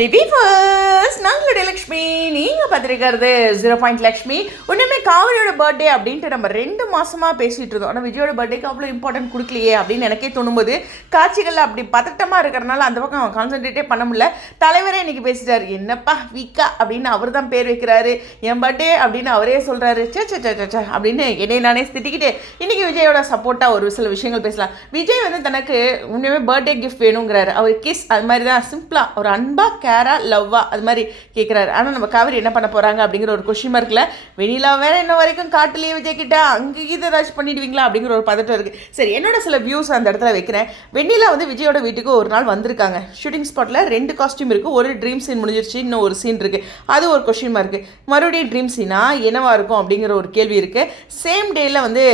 Reviewers நாங்களுடைய Lakshmi நீங்கள் பார்த்துருக்கிறது 0 லக்ஷ்மி. ஒன்றுமே காவிரியோட birthday அப்படின்ட்டு நம்ம 2 மாதமாக பேசிகிட்டு இருந்தோம். ஆனால் விஜயோட பர்த்டேக்கு அவ்வளோ இம்பார்ட்டன்ட் கொடுக்கலையே அப்படின்னு எனக்கே தோணும்போது காட்சிகள் அப்படி பதட்டமாக இருக்கிறனால அந்த பக்கம் கான்சன்ட்ரேட்டே பண்ண முடியல. தலைவரே இன்றைக்கி பேசிட்டார், என்னப்பா வீக்கா அப்படின்னு அவர் தான் பேர் வைக்கிறாரு, என் பர்த்டே அப்படின்னு அவரே சொல்கிறாரு. சே அப்படின்னு என்னை நானே திட்டிக்கிட்டு இன்றைக்கி விஜயோட சப்போர்ட்டாக ஒரு சில விஷயங்கள் பேசலாம். விஜய் வந்து தனக்கு உண்மையுமே பர்த்டே கிஃப்ட் வேணுங்கிறாரு. அவர் கிஸ் அது மாதிரி தான் சிம்பிளாக ஒரு அன்பாக கேரா லவ்வா அது மாதிரி கேட்குறாரு. ஆனால் நம்ம காவிரி என்ன பண்ண போகிறாங்க அப்படிங்கிற ஒரு கொஸ்டின் மார்க்கில் வெண்ணிலா வேற இன்ன வரைக்கும் காட்டுலேயே விஜய் கிட்ட அங்கே இது ஏதாச்சும் பண்ணிடுவீங்களா அப்படிங்கிற ஒரு பதட்டம் இருக்குது. சரி, என்னோட சில வியூஸ் அந்த இடத்துல வைக்கிறேன். வெண்ணிலா வந்து விஜயோட வீட்டுக்கு ஒரு நாள் வந்திருக்காங்க. ஷூட்டிங் ஸ்பாட்டில் 2 காஸ்டியூம் இருக்குது. ஒரு ட்ரீம் சீன் முடிஞ்சிருச்சு, இன்னும் ஒரு சீன் இருக்குது. அது ஒரு கொஸ்டின் மார்க்கு. மறுபடியும் ட்ரீம் சீனா என்னவா இருக்கும் அப்படிங்கிற ஒரு கேள்வி இருக்குது. சேம் டேயில் வந்து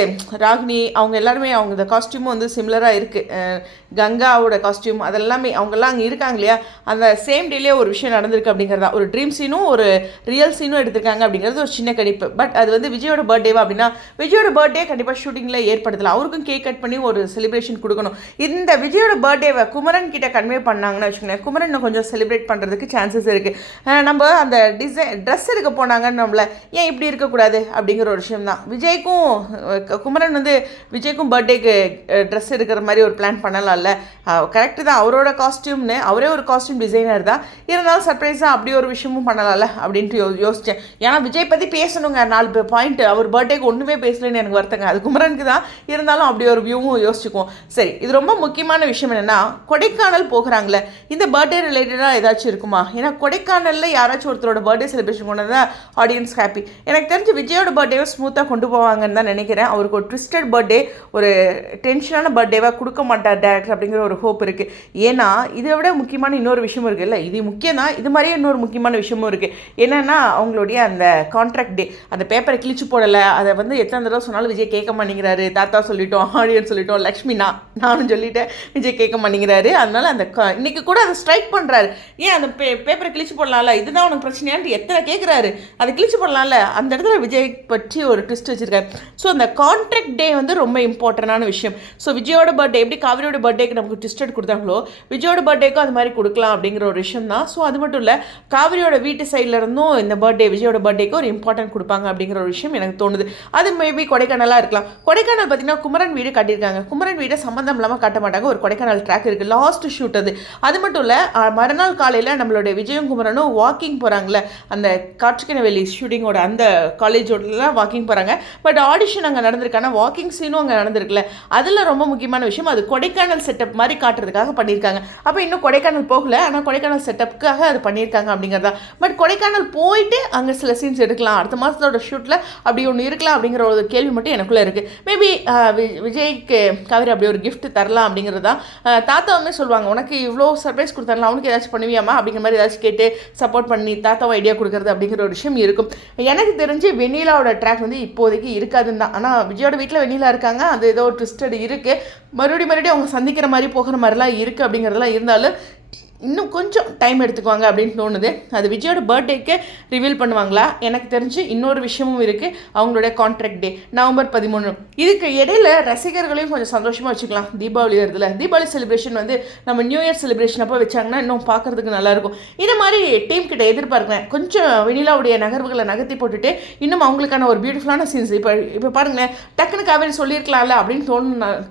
ராகினி அவங்க எல்லாருமே அவங்க இந்த காஸ்டியூமும் வந்து சிமிலராக இருக்குது. கங்காவோட காஸ்டியூம் அதெல்லாமே அவங்கெல்லாம் அங்கே இருக்காங்க இல்லையா, அந்த சேம் டேலேயே ஒரு விஷயம் நடந்திருக்கு அப்படிங்கிறதா. ஒரு ட்ரீம் சீனும் ஒரு ரியல் சீனும் எடுத்திருக்காங்க அப்படிங்கிறது ஒரு சின்ன கணிப்பு. பட் அது வந்து விஜயோட பர்த்டேவா அப்படின்னா விஜயோட பர்த்டே கண்டிப்பாக ஷூட்டிங்கில் ஏற்படுத்தலாம். அவருக்கும் கேக் கட் பண்ணி ஒரு செலிப்ரேஷன் கொடுக்கணும். இந்த விஜயோட பர்த்டேவை குமரன் கிட்ட கன்வே பண்ணாங்கன்னு வச்சுக்கோங்க, குமரன் கொஞ்சம் செலிப்ரேட் பண்ணுறதுக்கு சான்சஸ் இருக்குது. நம்ம அந்த ட்ரெஸ் எடுக்க போனாங்கன்னு நம்மளை ஏன் இப்படி இருக்கக்கூடாது அப்படிங்கிற ஒரு விஷயம் தான். விஜய்க்கும் குமரன் வந்து விஜய்க்கும் பர்த்டேக்கு ட்ரெஸ் எடுக்கிற மாதிரி ஒரு பிளான் பண்ணலாம்ல. கரெக்டு தான், அவரோட காஸ்டியூம்னு அவரே ஒரு காஸ்டியூம் டிசைனர் தான். இருந்தாலும் சர்ப்ரைஸாக அப்படி ஒரு விஷயமும் பண்ணலாம்ல அப்படின்ட்டு யோசித்தேன். ஏன்னா விஜய் பற்றி பேசணுங்க, 4 பாயிண்ட். அவர் பர்த்டேக்கு ஒன்றுமே பேசலன்னு எனக்கு வருத்தங்க. அது குமரனுக்கு தான். இருந்தாலும் அப்படி ஒரு வியூவும் யோசிச்சுக்குவோம். சரி, இது ரொம்ப முக்கியமான விஷயம் என்னென்னா, கொடைக்கானல் போகிறாங்களே, இந்த பர்த்டே ரிலேட்டடாக ஏதாச்சும் இருக்குமா? ஏன்னா கொடைக்கானலில் யாராச்சும் ஒருத்தரோட பர்த்டே செலிப்ரேஷன் கொண்டு தான் ஆடியன்ஸ் ஹாப்பி. எனக்கு தெரிஞ்சு விஜயோட பர்த்டேவை ஸ்மூத்தாக கொண்டு போவாங்கன்னு தான் நினைக்கிறேன். அவருக்கு ஒரு ட்விஸ்டட் பர்த்டே, ஒரு டென்ஷனான பர்த்டேவாக கொடுக்க மாட்டார் டேரக்டர் அப்படிங்கிற ஒரு ஹோப் இருக்குது. ஏன்னா இதை விட முக்கியமான இன்னொரு விஷயமும் இருக்குது இல்லை, இது முக்கியம் தான், இது மாதிரியே இன்னொரு முக்கியமான விஷயமும் இருக்குது. என்னென்னா அவங்களுடைய அந்த கான்ட்ராக்ட் டே, அந்த பேப்பரை கிழிச்சு போடலை. அதை வந்து எத்தனை தடவை சொன்னாலும் விஜய் கேட்க மாட்டேங்கிறாரு. தாத்தா சொல்லிட்டோம், ஆடியன்ஸ் சொல்லிட்டோம், லக்ஷ்மி நானும் சொல்லிட்டேன், விஜய் கேட்க மாட்டேங்கிறாரு. அதனால அந்த இன்னைக்கு கூட அதை ஸ்ட்ரைக் பண்ணுறாரு. ஏன் அந்த பேப்பரை கிழிச்சு போடலாம்ல, இதுதான் உனக்கு பிரச்சனையான்ட்டு எத்தனை கேட்குறாரு. அதை கிழிச்சு போடலாம்ல. அந்த இடத்துல விஜய் பற்றி ஒரு ட்விஸ்ட் வச்சுருக்காரு. ஸோ அந்த கான்ட்ராக்ட் டே வந்து ரொம்ப இம்பார்ட்டண்டான விஷயம். ஸோ விஜயோட பர்த்டே எப்படி காவிரியோட பர்த்டேக்கு நமக்கு ட்விஸ்டட் கொடுத்தாங்களோ விஜயோட பர்த்டேக்கும் அது மாதிரி கொடுக்கலாம் அப்படிங்கிற ஒரு விஷயம் தான். ஸோ அது மட்டும் இல்லை, காவிரியோட வீட்டு சைடில் இருந்தும் இந்த பர்த்டே விஜயோட பர்த்டேக்கு ஒரு இம்பார்ட்டன்ட் கொடுப்பாங்க அப்படிங்கிற ஒரு விஷயம் எனக்கு தோணுது. அது மேபி கொடைக்கானலாக இருக்கலாம். கொடைக்கானல் பார்த்தீங்கன்னா குமரன் வீடு காட்டியிருக்காங்க. குமரன் வீடை சம்மந்தம் இல்லாமல் காட்ட மாட்டாங்க. ஒரு கொடைக்கானல் ட்ராக் இருக்குது, லாஸ்ட் ஷூட் அது. அது மட்டும் இல்லை, மறுநாள் காலையில் நம்மளுடைய விஜயும் குமரனும் வாக்கிங் போகிறாங்களே, அந்த காற்றுக்கிணவெளி ஷூட்டிங்கோட அந்த காலேஜோடலாம் வாக்கிங் போகிறாங்க. பட் ஆடிஷன் அங்கே நடந்திருக்கான வாக்கிங் சீனும் அங்கே நடந்திருக்குல்ல, அதில் ரொம்ப முக்கியமான விஷயம் அது கொடைக்கானல் செட்டப் மாதிரி காட்டுறதுக்காக பண்ணியிருக்காங்க. அப்போ இன்னும் கொடைக்கானல் போகல, ஆனால் கொடைக்கானல் செட்டப்புக்காக அது பண்ணியிருக்காங்க அப்படிங்கிறதா. பட் கொடைக்கானல் போயிட்டு அங்கே சில சீன்ஸ் எடுக்கலாம், அடுத்த மாதத்தோட ஷூட்டில் அப்படி ஒன்று இருக்கலாம் அப்படிங்கிற ஒரு கேள்வி மட்டும் எனக்குள்ளே இருக்குது. மேபி விஜய்க்கு காவிரி அப்படி ஒரு கிஃப்ட் தரலாம் அப்படிங்கிறது தான். தாத்தாவுமே சொல்லுவாங்க, உனக்கு இவ்வளோ சர்ப்ரைஸ் கொடுத்தாங்களா, அவனுக்கு ஏதாச்சும் பண்ணுவியாமா அப்படிங்கிற மாதிரி ஏதாச்சும் கேட்டு சப்போர்ட் பண்ணி தாத்தாவை ஐடியா கொடுக்குறது அப்படிங்கிற ஒரு விஷயம் இருக்கும். எனக்கு தெரிஞ்சு வெண்ணிலாவோட ட்ராக் வந்து இப்போதைக்கு இருக்காதுன்னு தான். ஆனால் விஜயோட வீட்டில் வெண்ணிலா இருக்காங்க, அது ஏதோ ஒரு ட்விஸ்டட் இருக்குது. மறுபடியும் அவங்க சந்திக்கிற மாதிரி போகிற மாதிரிலாம் இருக்குது அப்படிங்கிறதெல்லாம் இருந்தாலும் இன்னும் கொஞ்சம் டைம் எடுத்துக்குவாங்க அப்படின்னு தோணுது. அது விஜயோட பர்த்டேக்கு ரிவீல் பண்ணுவாங்களா? எனக்கு தெரிஞ்சு இன்னொரு விஷயமும் இருக்குது, அவங்களுடைய கான்ட்ராக்ட் டே நவம்பர் 13. இதுக்கு இடையில ரசிகர்களையும் கொஞ்சம் சந்தோஷமாக வச்சுக்கலாம். தீபாவளி வருதுல, தீபாவளி செலிப்ரேஷன் வந்து நம்ம நியூ இயர் செலிப்ரேஷன் அப்போ வச்சாங்கன்னா இன்னும் பார்க்குறதுக்கு நல்லாயிருக்கும். இது மாதிரி டீம் கிட்ட எதிர்பார்க்குறேன். கொஞ்சம் வெண்ணிலாவுடைய நகர்வுகளை நகர்த்தி போட்டுட்டு இன்னும் அவங்களுக்கான ஒரு பியூட்டிஃபுல்லான சீன்ஸ் இப்போ பாருங்களேன், டக்குன்னு காவேரி சொல்லியிருக்கலாம்ல அப்படின்னு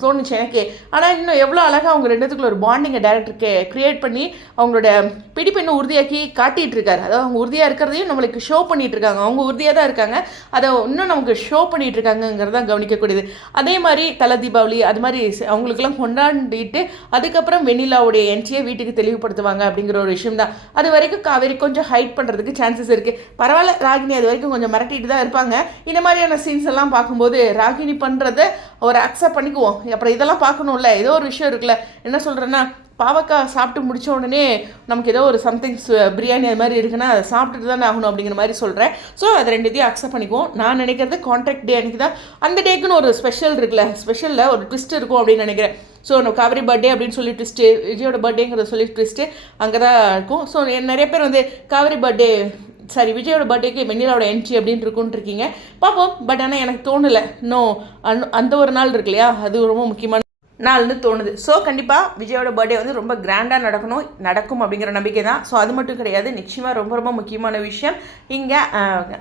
தோணுச்சு எனக்கு. ஆனால் இன்னும் எவ்வளோ அழகாக அவங்க ரெண்டுத்துக்குள்ள ஒரு பாண்டிங்கை டேரக்டருக்கு க்ரியேட் பண்ணி அவங்களோட பிடிப்பெண்ணை உறுதியாக்கி காட்டிகிட்டு இருக்காரு. அதாவது அவங்க உறுதியாக இருக்கிறதையும் நம்மளுக்கு ஷோ பண்ணிகிட்டு இருக்காங்க. அவங்க உறுதியாக தான் இருக்காங்க, அதை இன்னும் நமக்கு ஷோ பண்ணிகிட்டு இருக்காங்கங்கிறதான் கவனிக்கக்கூடியது. அதே மாதிரி தலை தீபாவளி அது மாதிரி அவங்களுக்கெல்லாம் கொண்டாடிட்டு அதுக்கப்புறம் வெண்ணிலாவுடைய என்ட்ரியை வீட்டுக்கு தெளிவுபடுத்துவாங்க அப்படிங்கிற ஒரு விஷயம் தான். அது வரைக்கும் காவேரி கொஞ்சம் ஹைட் பண்ணுறதுக்கு சான்சஸ் இருக்குது. பரவாயில்ல, ராகினி அது வரைக்கும் கொஞ்சம் மிரட்டிட்டு தான் இருப்பாங்க. இந்த மாதிரியான சீன்ஸ் எல்லாம் பார்க்கும்போது ராகினி பண்ணுறதை ஒரு அக்செப்ட் பண்ணிக்குவோம். அப்புறம் இதெல்லாம் பார்க்கணும்ல, ஏதோ ஒரு விஷயம் இருக்குல்ல. என்ன சொல்கிறேன்னா, பாவக்காய் சாப்பிட்டு முடித்த உடனே நமக்கு ஏதோ ஒரு சம்திங்ஸ் பிரியாணி அது மாதிரி இருக்குன்னா அதை சாப்பிட்டுட்டு தானே ஆகணும் அப்படிங்கிற மாதிரி சொல்கிறேன். ஸோ அது ரெண்டுத்தையும் அக்செப்ட் பண்ணிக்குவோம். நான் நினைக்கிறது கான்ட்ராக்ட் டே அன்றைக்கி தான் அந்த டேக்குன்னு ஒரு ஸ்பெஷல் இருக்குல்ல, ஸ்பெஷலில் ஒரு ட்விஸ்ட் இருக்கும் அப்படின்னு நினைக்கிறேன். ஸோ நம்ம காவிரி பர்த்டே அப்படின்னு சொல்லி ட்விஸ்ட்டு, விஜயோட பர்த்டேங்கிறத சொல்லி ட்விஸ்ட்டு அங்கே தான் இருக்கும். ஸோ நிறைய பேர் வந்து காவிரி பர்த்டே விஜயோட பர்த்டேக்கு வெண்ணிலாவோட என்ட்ரி அப்படின்னு இருக்குன்னு இருக்கீங்க, பார்ப்போம். பட் ஆனால் எனக்கு தோணலை இன்னும் அந்த ஒரு நாள் இருக்கு இல்லையா, அது ரொம்ப முக்கியமான. நாள்னு தோணுது. ஸோ கண்டிப்பாக விஜயோட பர்த்டே வந்து ரொம்ப கிராண்டாக நடக்கும் அப்படிங்கிற நம்பிக்கை தான். ஸோ அது மட்டும் கிடையாது, நிச்சயமாக ரொம்ப ரொம்ப முக்கியமான விஷயம் இங்கே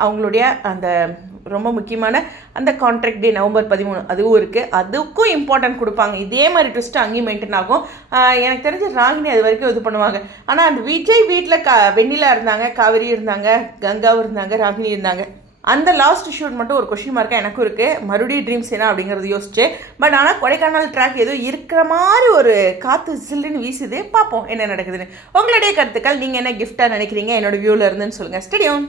அவங்களுடைய அந்த ரொம்ப முக்கியமான அந்த கான்ட்ராக்ட் டே நவம்பர் 13 அதுவும் இருக்குது. அதுக்கும் இம்பார்ட்டன்ட் கொடுப்பாங்க. இதே மாதிரி ட்விஸ்ட்டு அங்கேயும் மெயின்டைன் ஆகும். எனக்கு தெரிஞ்ச ராகினி அது வரைக்கும் இது பண்ணுவாங்க. ஆனால் அந்த விஜய் வீட்டில் வெண்ணிலா இருந்தாங்க, காவேரி இருந்தாங்க, கங்காவும் இருந்தாங்க, ராகினி இருந்தாங்க. அந்த லாஸ்ட் ஷூட் மட்டும் ஒரு கொஸ்டின் மார்க்காக எனக்கும் இருக்குது. மறுபடியும் ட்ரீம்ஸ் என்ன அப்படிங்கிறது யோசிச்சு. பட் ஆனால் கொடைக்கானல் ட்ராக் ஏதோ இருக்கிற மாதிரி ஒரு காற்று சில்லுன்னு வீசுது. பார்ப்போம் என்ன நடக்குதுன்னு. உங்களுடைய கருத்துக்கள் நீங்கள் என்ன கிஃப்டாக நினைக்கிறீங்க என்னோட வியூவில் இருந்துன்னு சொல்லுங்கள். ஸ்டேடியம்.